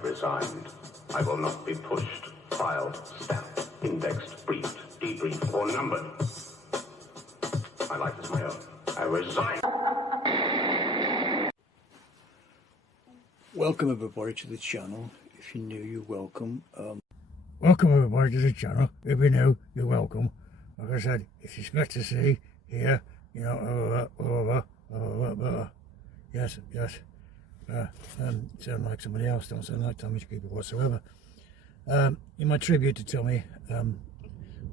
Resigned. I will not be pushed, filed, stamped, indexed, briefed, debriefed, or numbered. My life is my own. I resign. Welcome everybody to the channel. If you're new, you're welcome. Welcome everybody to the channel. If you're new, you're welcome. Like I said, if you expect to see, hear, you know, yes. Sound like somebody else, don't sound like Tommy's people whatsoever. In my tribute to Tommy, I've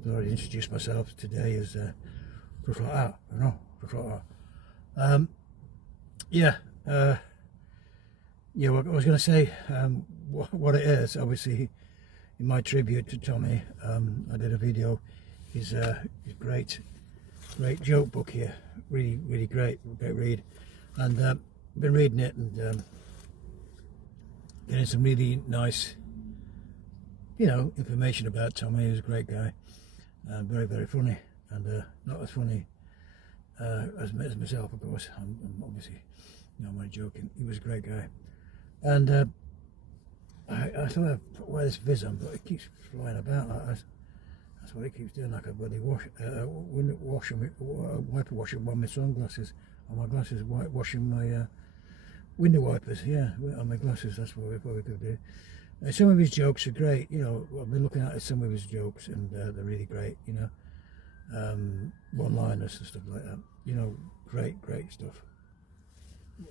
already introduced myself today as just like that, you know, just like that. What I was going to say, what it is, obviously, in my tribute to Tommy, I did a video. His great joke book here, really great read, and I've been reading it and getting some really nice, you know, information about Tommy. He was a great guy, very funny, and not as funny as myself, of course. I'm obviously, you know, I'm only joking. He was a great guy, and I thought I'd wear this vis on, but it keeps flying about like that. That's what it keeps doing, like a bloody wiper washer on my sunglasses, on my glasses, washing my window wipers, yeah, on my glasses. That's what we could do. Some of his jokes are great, you know. I've been looking at some of his jokes, and they're really great, you know. One-liners and stuff like that, you know. Great stuff.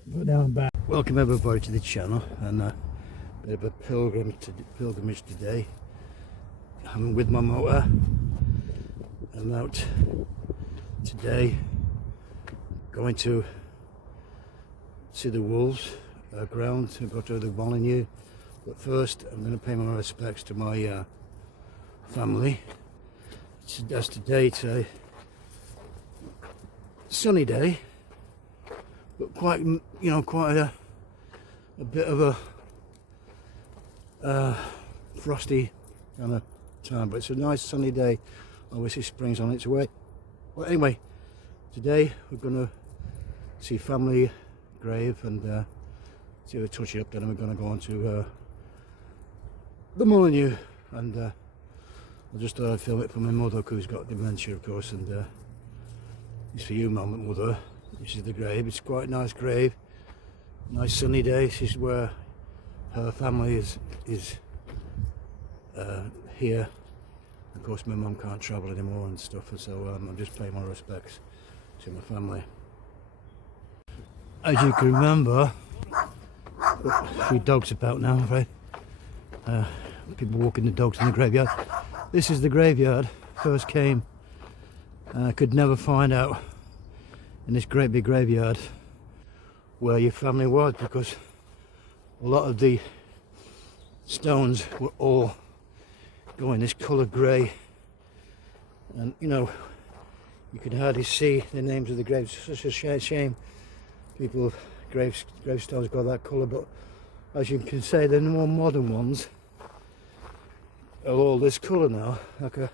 But now I'm back. Welcome everybody to the channel, and a bit of a pilgrimage today. I'm with my motor. I'm out today going to see the Wolves ground to go to the Molyneux, but first I'm going to pay my respects to my family. As today, it's a sunny day, but quite a bit of a frosty kind of time, but it's a nice sunny day. Obviously spring's on its way. Well, anyway, today we're going to see family grave and see if we touch it up. Then we're going to go on to the Molyneux, and I just thought I'd film it for my mother, who's got dementia, of course, and it's for you, Mum and Mother. This is the grave. It's quite a nice grave, nice sunny day. This is where her family is here. Of course, my mum can't travel anymore and stuff, so I'm just paying my respects to my family. As you can remember, a few dogs about now, I'm afraid. People walking the dogs in the graveyard. This is the graveyard. First came, I could never find out in this great big graveyard where your family was, because a lot of the stones were all going this colour grey, and you know, you could hardly see the names of the graves. Such a shame people gravestones got that colour, but as you can say, the more modern ones are all this colour now, like a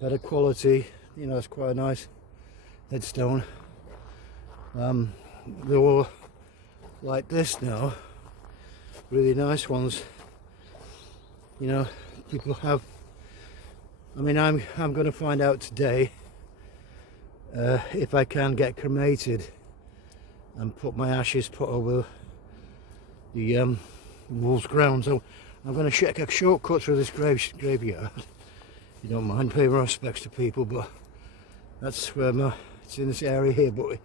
better quality, you know. It's quite a nice headstone. They're all like this now, really nice ones, you know. People have, I mean, I'm going to find out today if I can get cremated and put my ashes put over the Wolves ground. So I'm going to take a shortcut through this graveyard. You don't mind, pay my respects to people, but that's where it's in this area here. But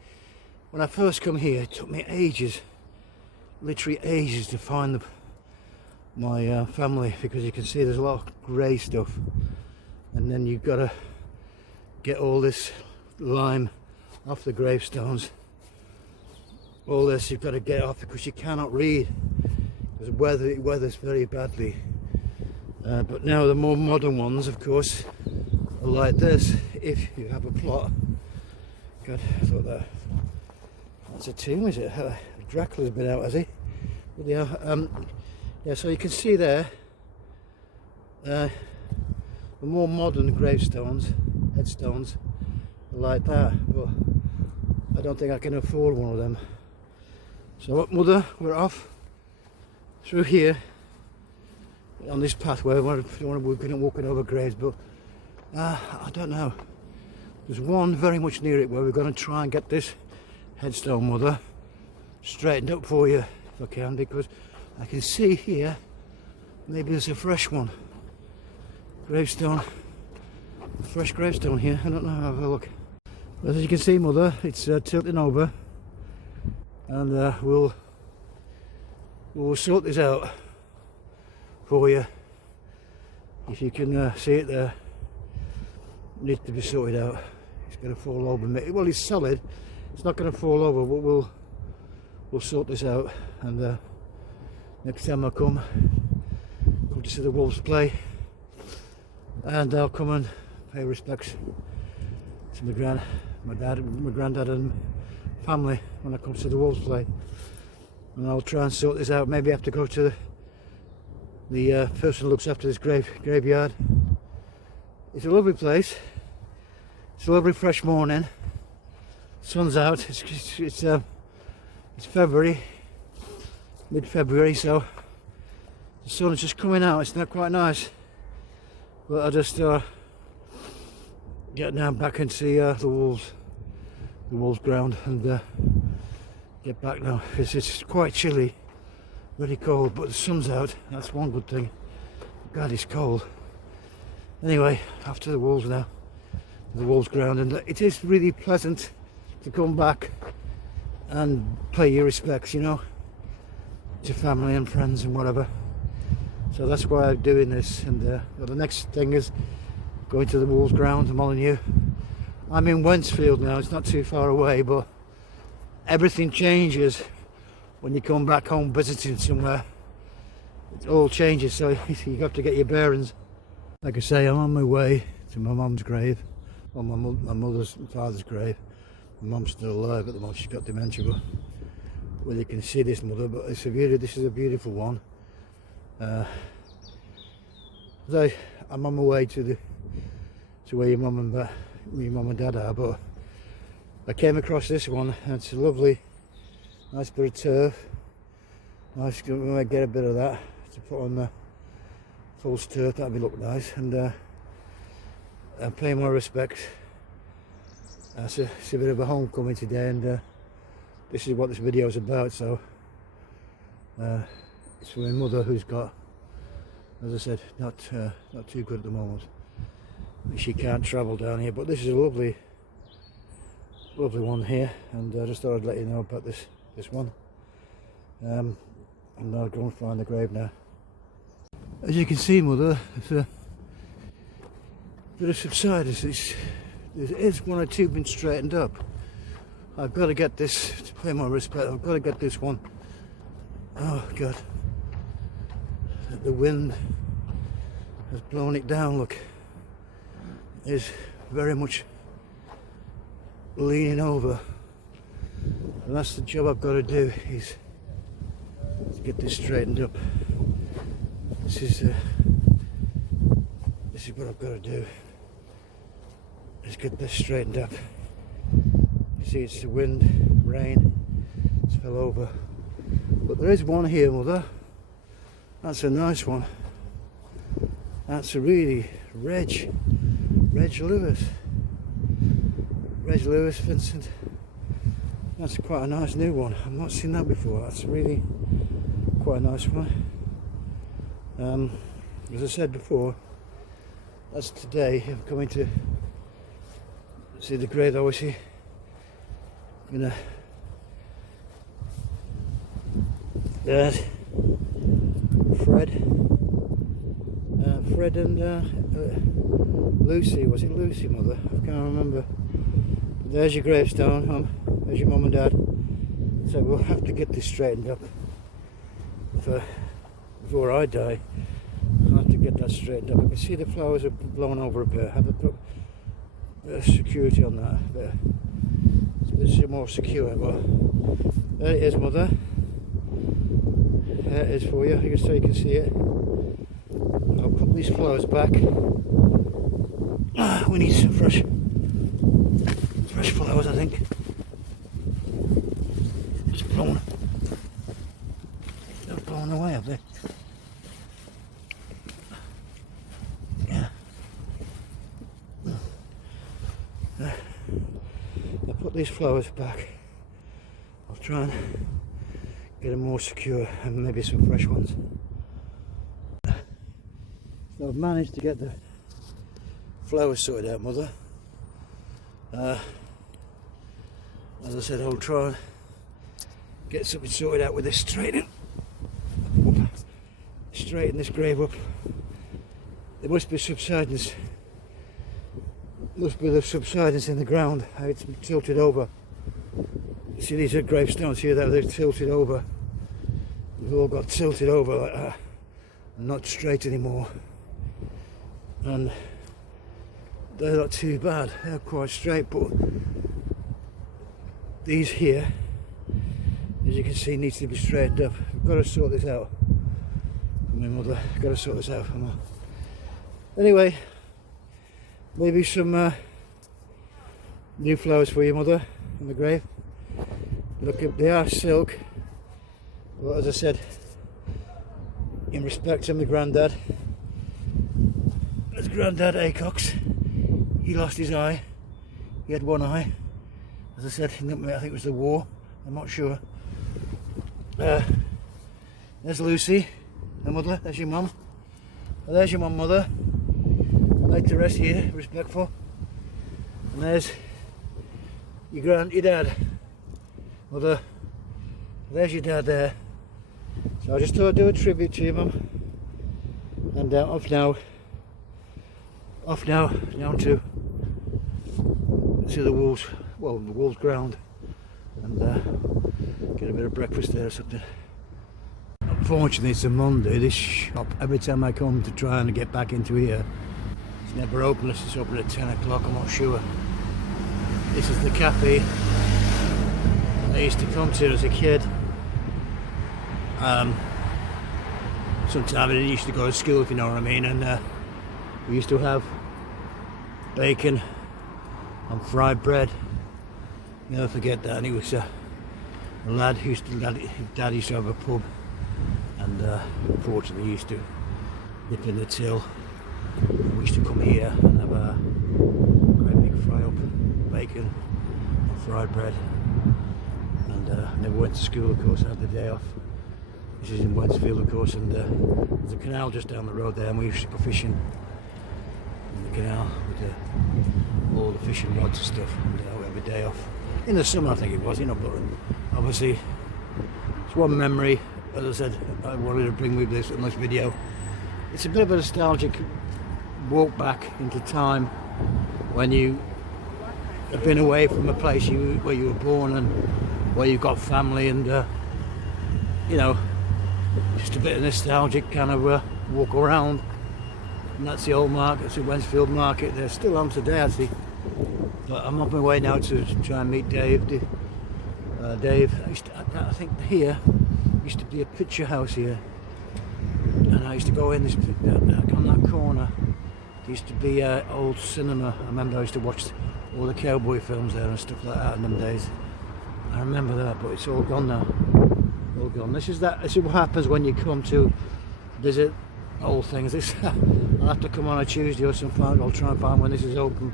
when I first come here, it took me ages, literally ages, to find my family, because you can see there's a lot of grey stuff, and then you've got to get all this lime off the gravestones. All this you've got to get off because you cannot read, because because it weathers very badly. But now the more modern ones, of course, are like this. If you have a plot, God, I thought that's a tomb, is it? Dracula's been out, has he? But yeah, so you can see there the more modern gravestones, headstones, are like that. But I don't think I can afford one of them. So up, Mother, we're off through here on this pathway. We're walking over graves, but I don't know. There's one very much near it where we're going to try and get this headstone, Mother, straightened up for you if I can, because I can see here maybe there's a fresh one. Gravestone, a fresh gravestone here. I don't know. Have a look. As you can see, Mother, it's tilting over, and we'll sort this out for you. If you can see it there, it needs to be sorted out. It's going to fall over. Well, it's solid. It's not going to fall over, but we'll sort this out. And next time I come to see the Wolves play, and I'll come and pay respects to my granddad and family when I come to the Wolves play. And I'll try and sort this out. Maybe I have to go to the person who looks after this graveyard. It's a lovely place. It's a lovely fresh morning. Sun's out. It's February, mid-February, so the sun is just coming out. It's not quite nice, but I just get now back and see the Wolves ground, and get back now because it's quite chilly, very cold, but the sun's out. That's one good thing. God, it's cold. Anyway, after the Wolves now, the Wolves ground, and it is really pleasant to come back and pay your respects, you know, to family and friends and whatever. So that's why I'm doing this. And the next thing is going to the Wolves ground, Molyneux. I'm in Wentzfield now. It's not too far away, but everything changes when you come back home visiting somewhere. It all changes, so you have to get your bearings. Like I say, I'm on my way to my mum's grave, or my mother's and father's grave. My mum's still alive at the moment. She's got dementia, but well, you can see this, Mother. But this is a beautiful one. I'm on my way to where your mum and dad are, but I came across this one, and it's a lovely, nice bit of turf. Nice, we might get a bit of that to put on the false turf. That'd look nice, and pay my respects. It's a bit of a homecoming today, and this is what this video is about. So it's for my mother, who's got, as I said, not too good at the moment. She can't travel down here, but this is a lovely one here, and I just thought I'd let you know about this one. And I'll go and find the grave now. As you can see, Mother, it's a bit of subsidence. There is one or two been straightened up. I've got to get this, to pay my respect, I've got to get this one. Oh God, the wind has blown it down. Look, it is very much leaning over, and that's the job I've got to do, is to get this straightened up. This is what I've got to do, is get this straightened up. You see, it's the wind, rain, it's fell over. But there is one here, Mother. That's a nice one. That's a really Reg Lewis, Vincent. That's quite a nice new one. I've not seen that before. That's really quite a nice one. As I said before, that's today. I'm coming to see the grave. Obviously, I'm gonna Fred and Lucy. Was it Lucy, Mother? I can't remember. But there's your gravestone. There's your mum and dad. So we'll have to get this straightened up for before I die. I'll have to get that straightened up. I can see the flowers are blown over a bit. I have to put a bit of security on that. It's a bit more secure, but there it is, Mother. There it is for you, so you can see it. I'll put these flowers back. We need some fresh flowers, I think. It's blown. They're blown away, have they? Yeah. I'll put these flowers back. I'll try and get them more secure and maybe some fresh ones. So I've managed to get the flowers sorted out, Mother. As I said, I'll try and get something sorted out with this, straighten this grave up. There must be subsidence. Must be the subsidence in the ground, how it's tilted over. You see these are gravestones here that they're tilted over. They've all got tilted over like that, and not straight anymore. And they're not too bad, they're quite straight, but these here, as you can see, needs to be straightened up. I've got to sort this out for my mother. I've got to sort this out for her. Anyway, maybe some new flowers for your mother in the grave. Look, they are silk, but as I said, in respect to my granddad, his granddad Acox, he lost his eye. He had one eye. As I said, I think it was the war, I'm not sure. There's Lucy, her mother, there's your mum. Well, there's your mum, Mother. Laid to rest here, respectful. And there's your dad, Mother. There's your dad there. So I just thought I'd do a tribute to your mum. And off now down to the wolves, well, the wolves ground, and get a bit of breakfast there or something. Unfortunately, it's a Monday. This shop, every time I come to try and get back into here, it's never open unless it's open at 10 o'clock, I'm not sure. This is the cafe I used to come to as a kid. Sometimes I didn't used to go to school, if you know what I mean, and we used to have bacon and fried bread. Never forget that. And he was a lad who Dad used to have a pub, and unfortunately he used to nip in the till. We used to come here and have a great big fry up bacon and fried bread. And never went to school, of course. I had the day off. This is in Wensfield, of course, and there's a canal just down the road there, and we used to go fishing in the canal with all the fishing rods and stuff, and we have a day off. In the summer, I think it was, but obviously it's one memory. As I said, I wanted to bring with this in this video. It's a bit of a nostalgic walk back into time when you have been away from a place where you were born and where you've got family, and just a bit of nostalgic kind of walk around. And that's the old market, it's the Wensfield market. They're still on today, actually. But I'm on my way now to try and meet Dave. Dave, I think here used to be a picture house here, and I used to go in this on that corner. There used to be old cinema. I remember I used to watch all the cowboy films there and stuff like that in them days. I remember that, but it's all gone now. All gone. This is what happens when you come to visit old things. I'll have to come on a Tuesday or something. I'll try and find when this is open.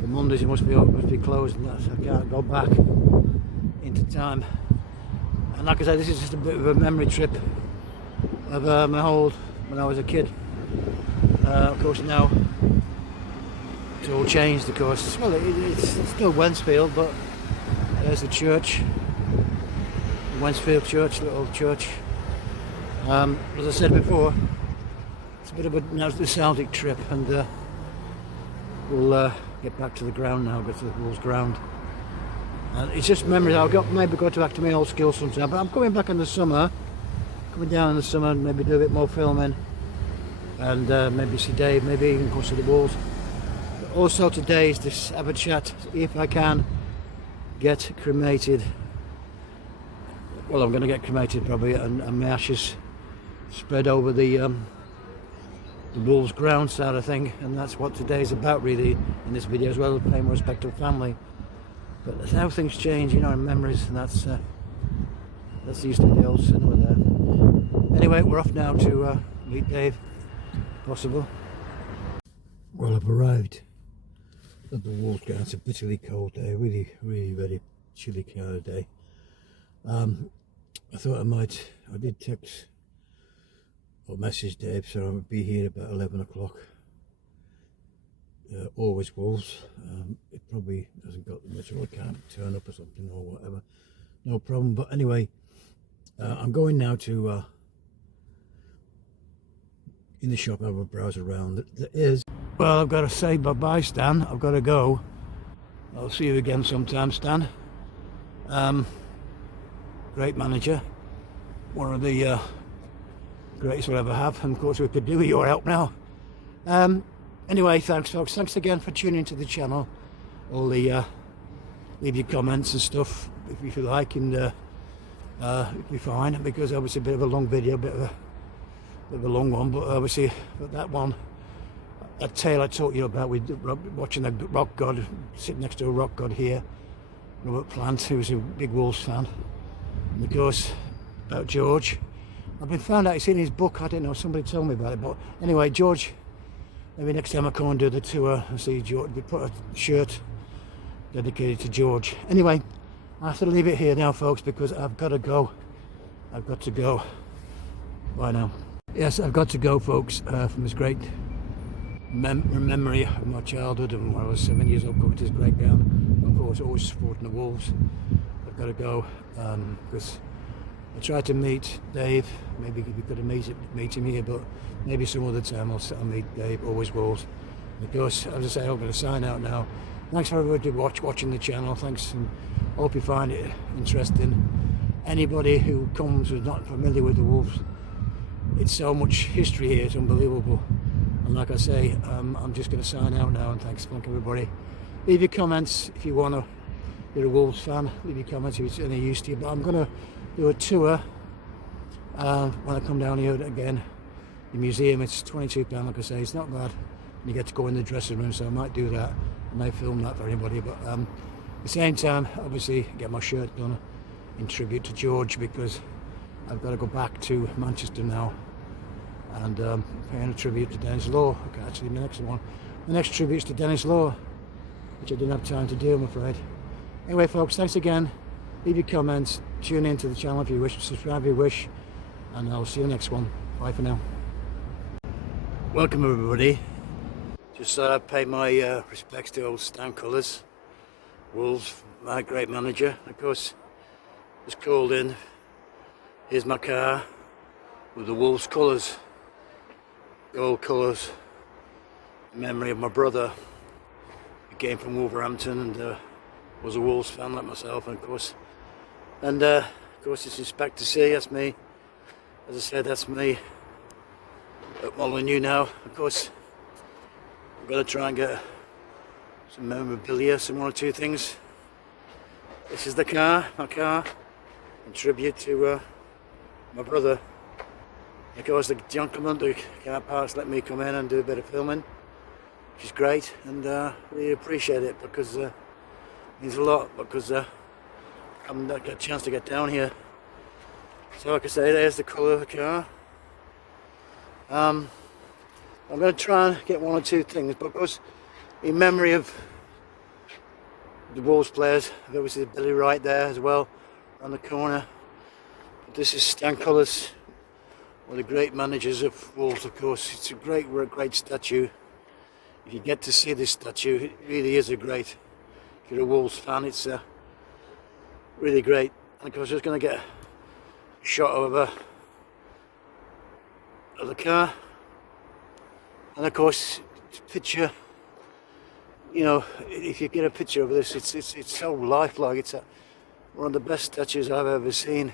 The Mondays it must be closed, and that's, I can't go back into time. And like I said, this is just a bit of a memory trip of when I was a kid. Of course now it's all changed, of course. Well, it's still Wensfield, but there's the church, the Wensfield Church, little church. As I said before, it's a bit of a nostalgic trip, and we'll get back to the ground now, go to the Wolves ground. And it's just memories. I'll maybe go back to my old skills sometime, but I'm coming back in the summer coming down in the summer and maybe do a bit more filming, and maybe see Dave, maybe even go to the Wolves. But also today is this have a chat, if I can get cremated. Well, I'm going to get cremated probably, and my ashes spread over the Wolves ground side of thing, and that's what today's about really in this video, as well as paying respect to family. But that's how things change, you know, in memories, and that's used to be the old cinema there. Anyway, we're off now to meet Dave, if possible. Well, I've arrived at the Wolves ground. It's a bitterly cold day, really very chilly kind of day. I thought I did text or message Dave, so I would be here about 11 o'clock. Always Wolves. It probably hasn't got much, or I can't turn up or something or whatever. No problem. But anyway, I'm going now to in the shop, have a browse around. There is. Well, I've got to say bye-bye, Stan. I've got to go. I'll see you again sometime, Stan. Great manager. One of the greatest we'll ever have, and of course we could do with your help now. Anyway, thanks folks, thanks again for tuning into the channel. All the leave your comments and stuff if you like, and it'll be fine, because obviously a bit of a long video, a bit of a long one, but obviously that one, that tale I talked you about with watching the rock god, sitting next to a rock god here, Robert Plant, who's a big Wolves fan, and of course about George. I've been found out, it's in his book, I don't know, somebody told me about it, but anyway, George, maybe next time I come and do the tour and see George, we put a shirt dedicated to George. Anyway, I have to leave it here now folks, because I've got to go. Bye now. Yes, I've got to go folks, from this great memory of my childhood, and when I was 7 years old coming to this great ground. Of course, always supporting the Wolves. I've got to go, because I tried to meet Dave. Maybe we could have meet him here, but maybe some other time I'll meet Dave, always Wolves. And of course, as I say, I'm going to sign out now. Thanks for everybody watching the channel. Thanks, and hope you find it interesting. Anybody who comes who's not familiar with the Wolves, it's so much history here, it's unbelievable. And like I say, I'm just going to sign out now, and thanks everybody. Leave your comments if you want to. You're a Wolves fan, leave your comments if it's any use to you. But I'm going to do a tour when I come down here again. The museum, it's £22, like I say, it's not bad. And you get to go in the dressing room, so I might do that. I might film that for anybody, but at the same time, obviously, get my shirt done in tribute to George, because I've got to go back to Manchester now and paying a tribute to Dennis Law. Okay, actually, the next tribute's to Dennis Law, which I didn't have time to do, I'm afraid. Anyway, folks, thanks again. Leave your comments, tune in to the channel if you wish, subscribe if you wish, and I'll see you next one. Bye for now. Welcome everybody. Just thought I'd pay my respects to old Stan Colours, Wolves, my great manager. Of course, just called in. Here's my car with the Wolves colours, gold colours, in memory of my brother. He came from Wolverhampton and was a Wolves fan like myself, and of course it's respect to see. That's me. As I said, that's me at Molyneux now. Of course, I'm going to try and get some memorabilia, some one or two things. This is the car, my car, in tribute to my brother. Of course, the gentleman, the car parks, let me come in and do a bit of filming, which is great, and really appreciate it, because it means a lot, because I haven't got a chance to get down here. So like I say, there's the colour of the car. I'm going to try and get one or two things, because in memory of the Wolves players, obviously Billy Wright there as well, on the corner. But this is Stan Colours, one of the great managers of Wolves, of course. It's a great statue. If you get to see this statue, it really is a great, if you're a Wolves fan, it's really great. And of course, I was going to get a shot of the car, and of course picture, you know, if you get a picture of this, it's so lifelike. It's one of the best statues I've ever seen.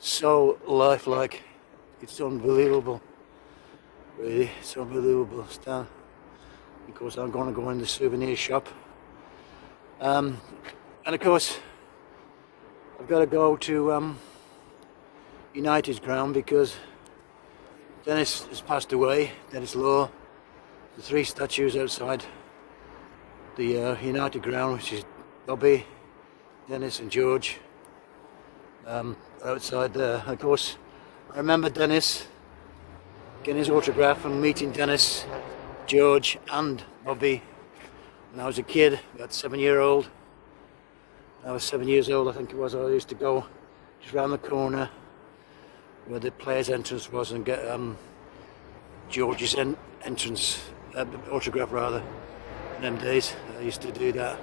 so lifelike. It's unbelievable. Really, it's unbelievable. Of course, I'm going to go in the souvenir shop. And of course, I've got to go to United's ground because Dennis has passed away. Dennis Law. The 3 statues outside the United ground, which is Bobby, Dennis and George, outside there. Of course, I remember Dennis getting his autograph and meeting Dennis, George and Bobby when I was a kid, about 7-year-old. I was 7 years old, I think it was. I used to go just round the corner where the players' entrance was and get George's entrance, autograph rather. In them days, I used to do that